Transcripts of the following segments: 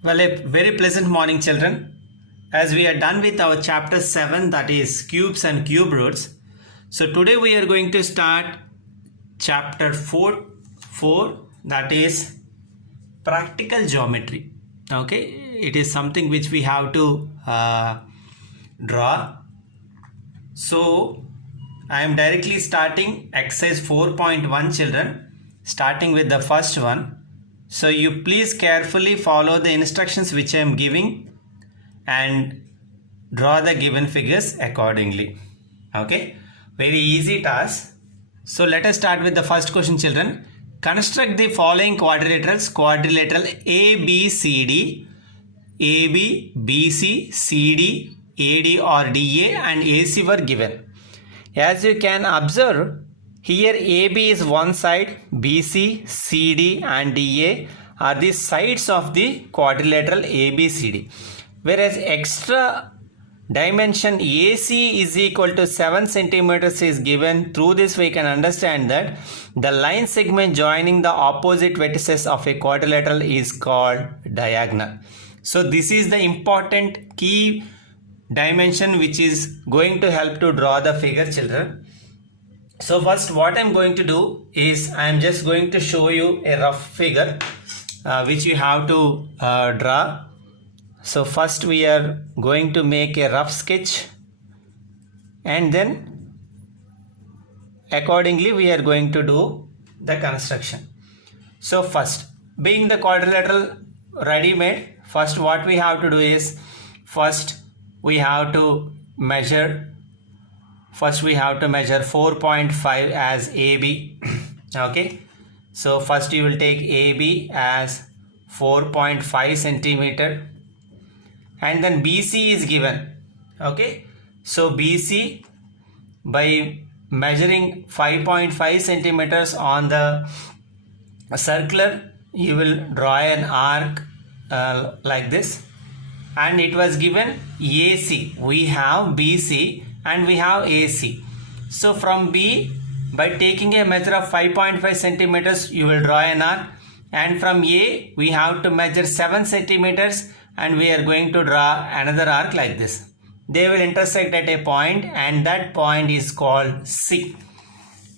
Well, a very pleasant morning, children. As we are done with our chapter 7, that is cubes and cube roots. So today we are going to start chapter 4, that is practical geometry. Okay, it is something which we have to draw. So I am directly starting exercise 4.1, children, starting with the first one. So you please carefully follow the instructions which I am giving and draw the given figures accordingly. Okay, very easy task. So let us start with the first question, children. Construct the following quadrilaterals. Quadrilateral ABCD, AB, BC, CD, AD or DA and AC were given. As you can observe, here AB is one side, BC, CD and DA are the sides of the quadrilateral ABCD. Whereas extra dimension AC is equal to 7 centimeters is given. Through this we can understand that the line segment joining the opposite vertices of a quadrilateral is called diagonal. So this is the important key dimension which is going to help to draw the figure, children. So first what I am going to do is I am just going to show you a rough figure which you have to draw. So first we are going to make a rough sketch and then accordingly we are going to do the construction. So first, being the quadrilateral ready made, first what we have to do is first we have to measure 4.5 as AB. Okay, so first you will take AB as 4.5 centimeter and then BC is given. Okay, so BC, by measuring 5.5 centimeters on the circular, you will draw an arc like this, and it was given AC. We have BC and we have AC. So from B, by taking a measure of 5.5 centimeters, you will draw an arc, and from A we have to measure 7 centimeters and we are going to draw another arc like this. They will intersect at a point and that point is called C.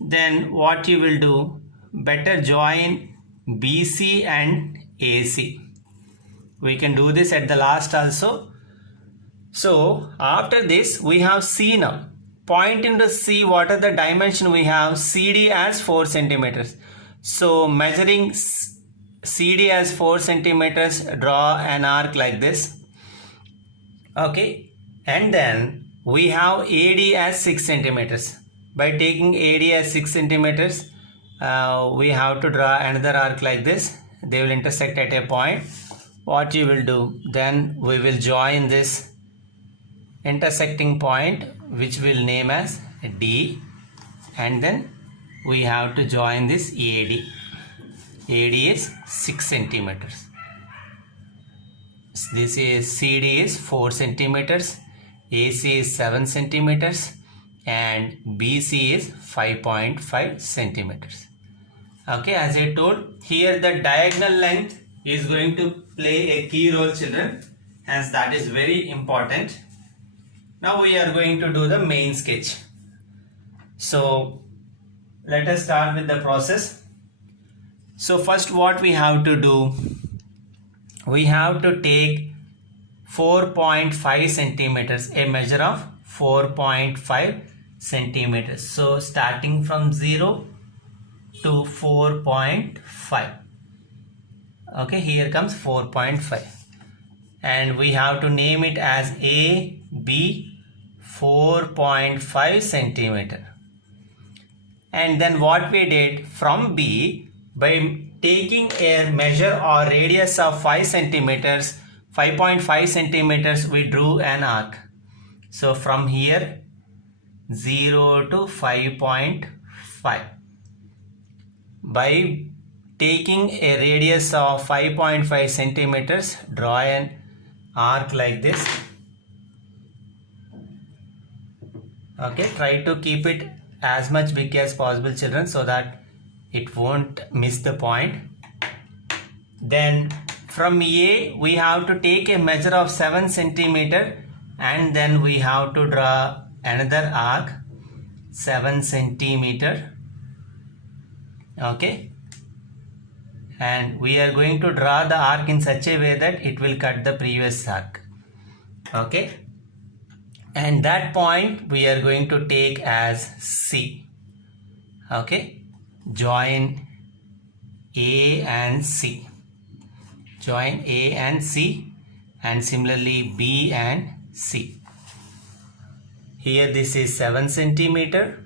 Then what you will do, better join BC and AC. We can do this at the last also. So after this we have C now. Point into C, what are the dimension we have? CD as 4 centimeters. So measuring CD as 4 centimeters, draw an arc like this. Okay, and then we have AD as 6 centimeters. By taking AD as 6 centimeters, we have to draw another arc like this. They will intersect at a point. What you will do, then we will join this intersecting point which we'll name as D, and then we have to join this AD. AD is 6 centimeters. This is CD is 4 centimeters, AC is 7 centimeters and BC is 5.5 centimeters. Okay, as I told, here the diagonal length is going to play a key role, children, hence that is very important. Now we are going to do the main sketch. So let us start with the process. So first what we have to do, we have to take 4.5 centimeters, a measure of 4.5 centimeters. So starting from 0 to 4.5. Okay, here comes 4.5 and we have to name it as A, B, 4.5 centimeter. And then what we did, from B, by taking a measure or radius of 5 centimeters, 5.5 centimeters, we drew an arc. So from here 0 to 5.5. By taking a radius of 5.5 centimeters, draw an arc like this. Okay, try to keep it as much big as possible, children, so that it won't miss the point. Then from A we have to take a measure of 7 centimeter and then we have to draw another arc 7 centimeter. Okay, and we are going to draw the arc in such a way that it will cut the previous arc. Okay, and that point we are going to take as C. Okay, join A and C, join A and C, and similarly B and C. Here this is 7 centimeter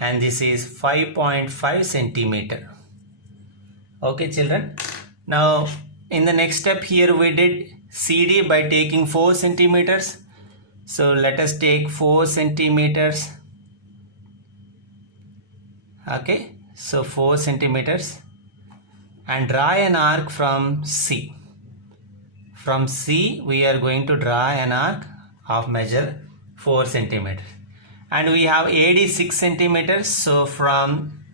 and this is 5.5 centimeter. Okay children, now in the next step here we did CD by taking 4 centimeters. So let us take 4 centimeters. Okay, so 4 centimeters and draw an arc from C. From C we are going to draw an arc of measure 4 centimeters. And we have AD 6 centimeters. So from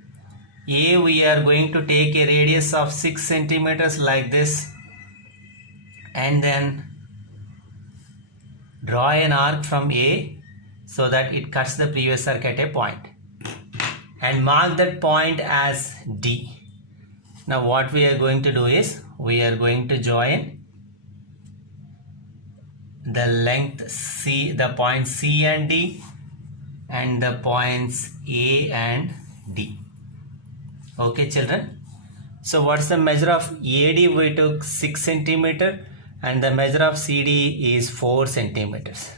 A we are going to take a radius of 6 centimeters like this. And then draw an arc from A so that it cuts the previous arc at a point. And mark that point as D. Now what we are going to do is, we are going to join the length C, the points C and D, and the points A and D. Okay children, so what's the measure of AD? We took 6 centimeter and the measure of CD is 4 centimeters.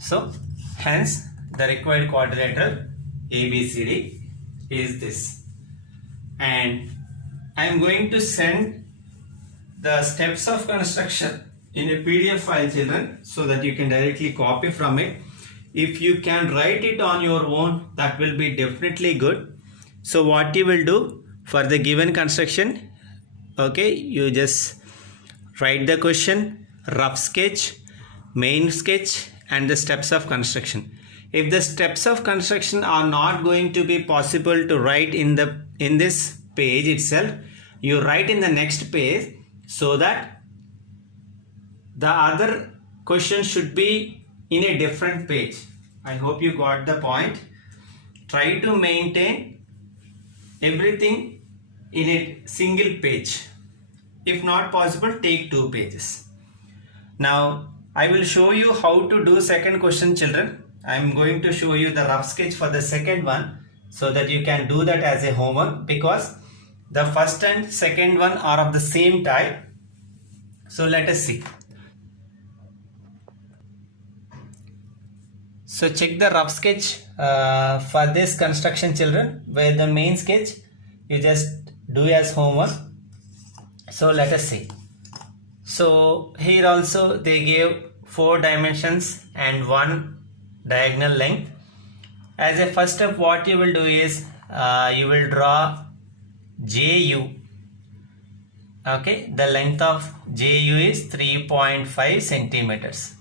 So hence the required quadrilateral ABCD is this. And I am going to send the steps of construction in a PDF file children, so that you can directly copy from it. If you can write it on your own, that will be definitely good. So what you will do for the given construction, okay, you just write the question, rough sketch, main sketch, and the steps of construction. If the steps of construction are not going to be possible to write in this page itself, you write in the next page, so that the other question should be in a different page. I hope you got the point. Try to maintain everything in a single page. If not possible, take 2 pages. Now I will show you how to do second question children. I am going to show you the rough sketch for the second one, so that you can do that as a homework, because the first and second one are of the same type. So let us see. So check the rough sketch for this construction children, where the main sketch you just do as homework. So let us see. So here also they gave 4 dimensions and 1 diagonal length. As a first step, what you will do is you will draw JU. Okay, the length of JU is 3.5 centimeters.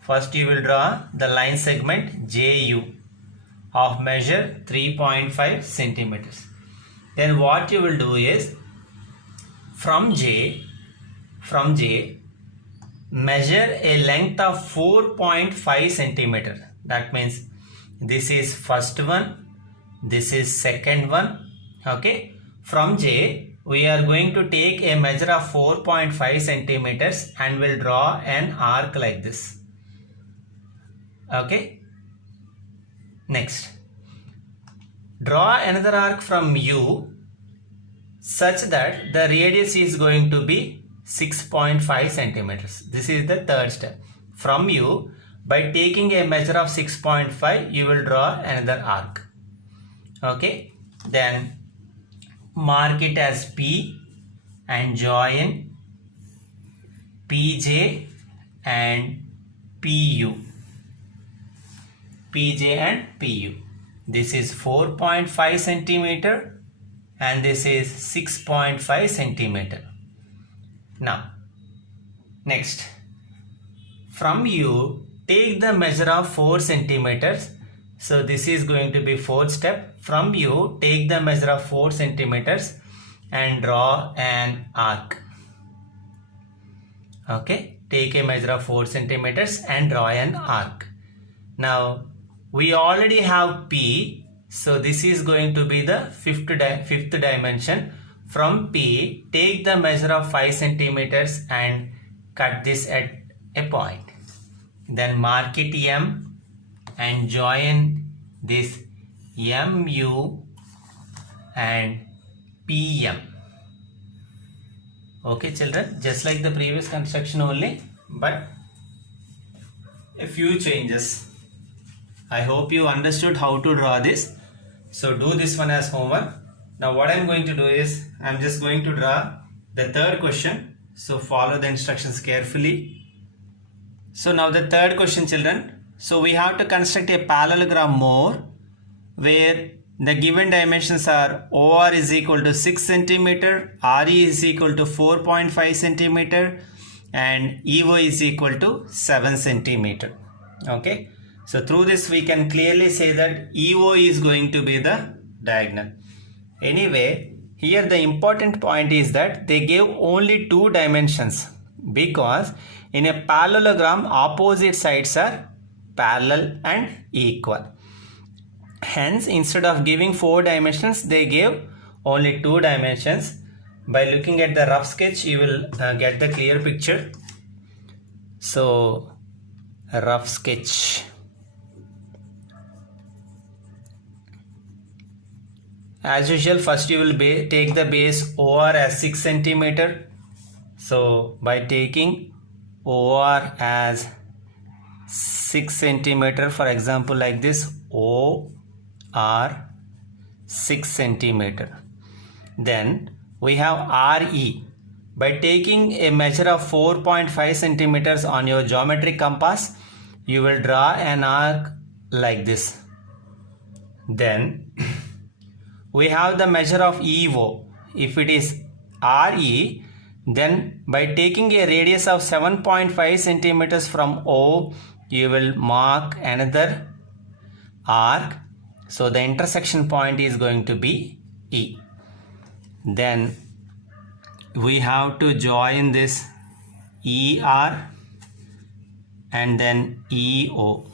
First you will draw the line segment JU of measure 3.5 centimeters. Then what you will do is, from J measure a length of 4.5 centimeter. That means this is first one, this is second one. Okay, from J we are going to take a measure of 4.5 centimeters and will draw an arc like this. Okay, next draw another arc from U such that the radius is going to be 6.5 centimeters. This is the third step. From U, by taking a measure of 6.5, you will draw another arc. Okay, then mark it as P and join PJ and PU. PJ and PU. This is 4.5 centimeter and this is 6.5 centimeter. Now, next, from U, take the measure of 4 centimeters. So this is going to be fourth step. From U, take the measure of 4 centimeters and draw an arc. Okay, take a measure of 4 centimeters and draw an arc. Now we already have P, so this is going to be the fifth dimension. From P, take the measure of 5 centimeters and cut this at a point. Then mark it M and join this MU and PM. Okay children, just like the previous construction only, but a few changes. I hope you understood how to draw this. So do this one as homework. Now what I am going to do is, I am just going to draw the third question. So follow the instructions carefully. So now the third question children. So we have to construct a parallelogram more where the given dimensions are OR is equal to 6 centimeter, RE is equal to 4.5 centimeter and EO is equal to 7 centimeter. Okay. So through this we can clearly say that EO is going to be the diagonal. Anyway, here the important point is that they gave only 2 dimensions because in a parallelogram opposite sides are parallel and equal. Hence, instead of giving 4 dimensions, they gave only 2 dimensions. By looking at the rough sketch, you will get the clear picture. So, rough sketch. As usual, first you will take the base OR as 6 centimeter. So, by taking OR as 6 centimeter, for example, like this, OR 6 centimeter. Then we have RE. By taking a measure of 4.5 centimeters on your geometric compass, you will draw an arc like this. Then we have the measure of EO. If it is RE, then by taking a radius of 7.5 centimeters from O, you will mark another arc. So the intersection point is going to be E. Then we have to join this ER and then EO.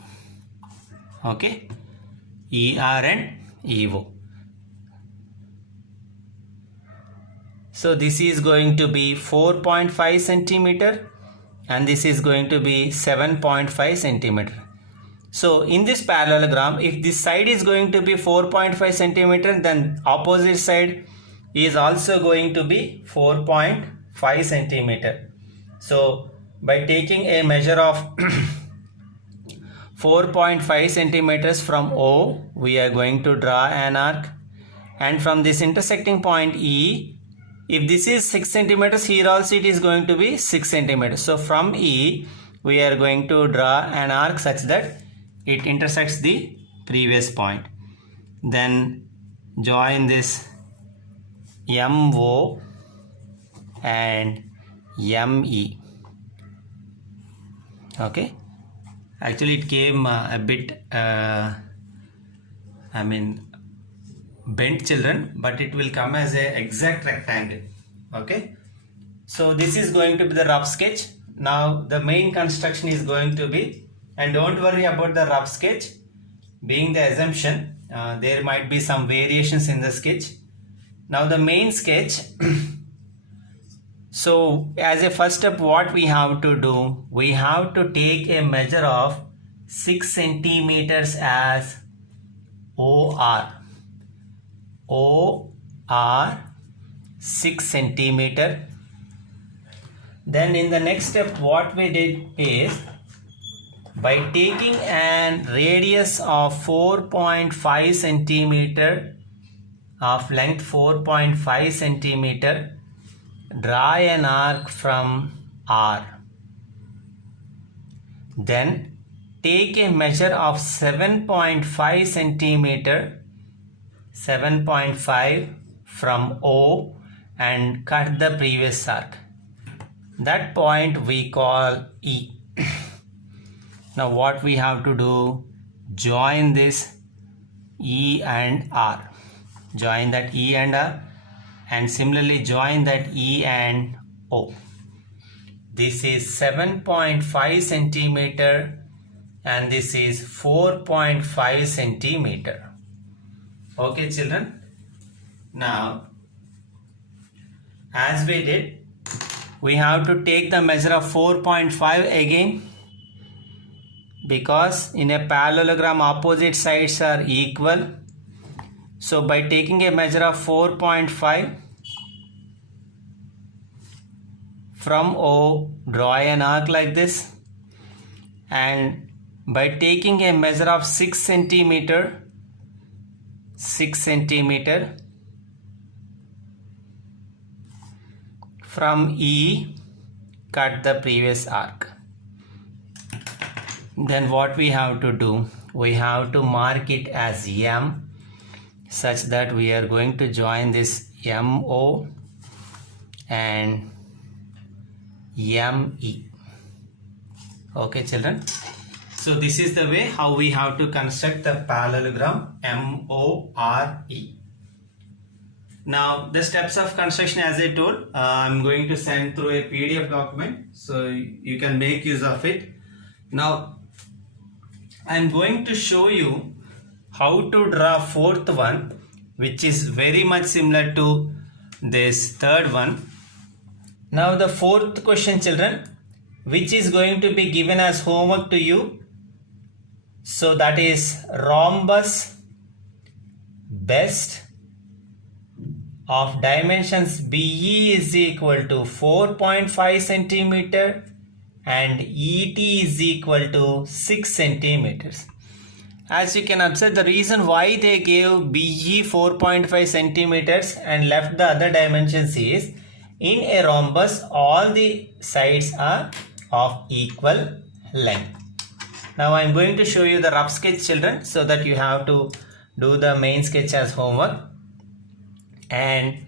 Okay, ER and EO. So this is going to be 4.5 centimeter and this is going to be 7.5 centimeter. So in this parallelogram, if this side is going to be 4.5 centimeter, then opposite side is also going to be 4.5 centimeter. So by taking a measure of 4.5 centimeters from O, we are going to draw an arc, and from this intersecting point E, if this is 6 centimeters, here also it is going to be 6 centimeters. So from E, we are going to draw an arc such that it intersects the previous point. Then join this MO and ME. Okay. Actually, it came a bit, bent children, but it will come as a exact rectangle. Okay. So this is going to be the rough sketch. Now the main construction is going to be, and don't worry about the rough sketch, being the assumption, there might be some variations in the sketch. Now the main sketch. So as a first step, what we have to do, we have to take a measure of 6 centimeters as OR. OR 6 centimeter. Then in the next step, what we did is, by taking an radius of 4.5 centimeter, of length 4.5 centimeter, draw an arc from R. Then take a measure of 7.5 centimeter, 7.5 from O, and cut the previous arc. That point we call E. Now what we have to do, join this E and R. Join that E and R, and similarly join that E and O. this is 7.5 centimeter and this is 4.5 centimeter. Okay children, now as we did, we have to take the measure of 4.5 again, because in a parallelogram opposite sides are equal. So by taking a measure of 4.5 from O, draw an arc like this, and by taking a measure of 6 centimeter from E, cut the previous arc. Then what we have to do, we have to mark it as M, such that we are going to join this MO and ME. Okay children, so this is the way how we have to construct the parallelogram MORE. Now the steps of construction, as I told, I'm going to send through a PDF document so you can make use of it. Now I'm going to show you how to draw fourth one, which is very much similar to this third one. Now the fourth question children, which is going to be given as homework to you. So that is rhombus best of dimensions BE is equal to 4.5 centimeter and ET is equal to 6 centimeters. As you can observe, the reason why they gave BE 4.5 centimeters and left the other dimensions is, in a rhombus all the sides are of equal length. Now I am going to show you the rough sketch children, so that you have to do the main sketch as homework. And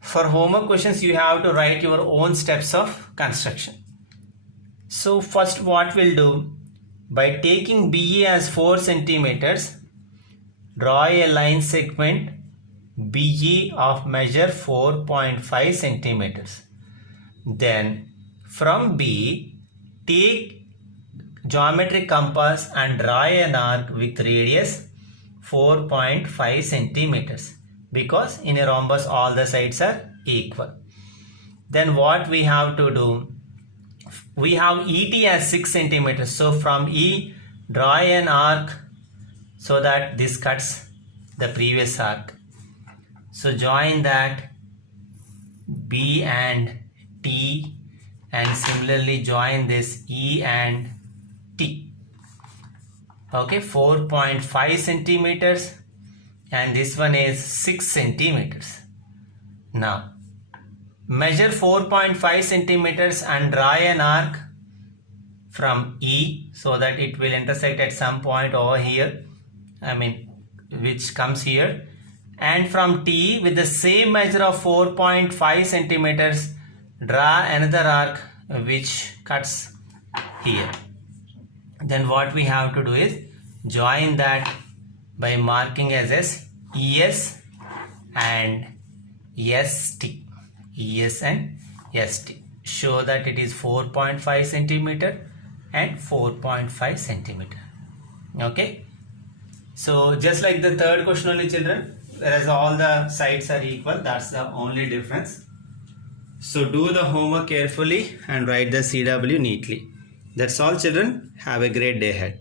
for homework questions you have to write your own steps of construction. So first what we'll do, by taking BE as 4 centimeters, draw a line segment BE of measure 4.5 centimeters. Then from B, take geometric compass and draw an arc with radius 4.5 centimeters, because in a rhombus all the sides are equal. Then what we have to do, we have ET as 6 centimeters. So from E, draw an arc so that this cuts the previous arc. So join that B and T, and similarly join this E and T. Okay, 4.5 centimeters and this one is 6 centimeters. Now measure 4.5 centimeters and draw an arc from E so that it will intersect at some point over here, which comes here, and from T with the same measure of 4.5 centimeters draw another arc which cuts here. Then what we have to do is join that by marking as ES and ST. ES and ST. Show that it is 4.5 centimeter and 4.5 centimeter. Okay. So just like the third question only children, whereas all the sides are equal, that's the only difference. So do the homework carefully and write the CW neatly. That's all children. Have a great day ahead.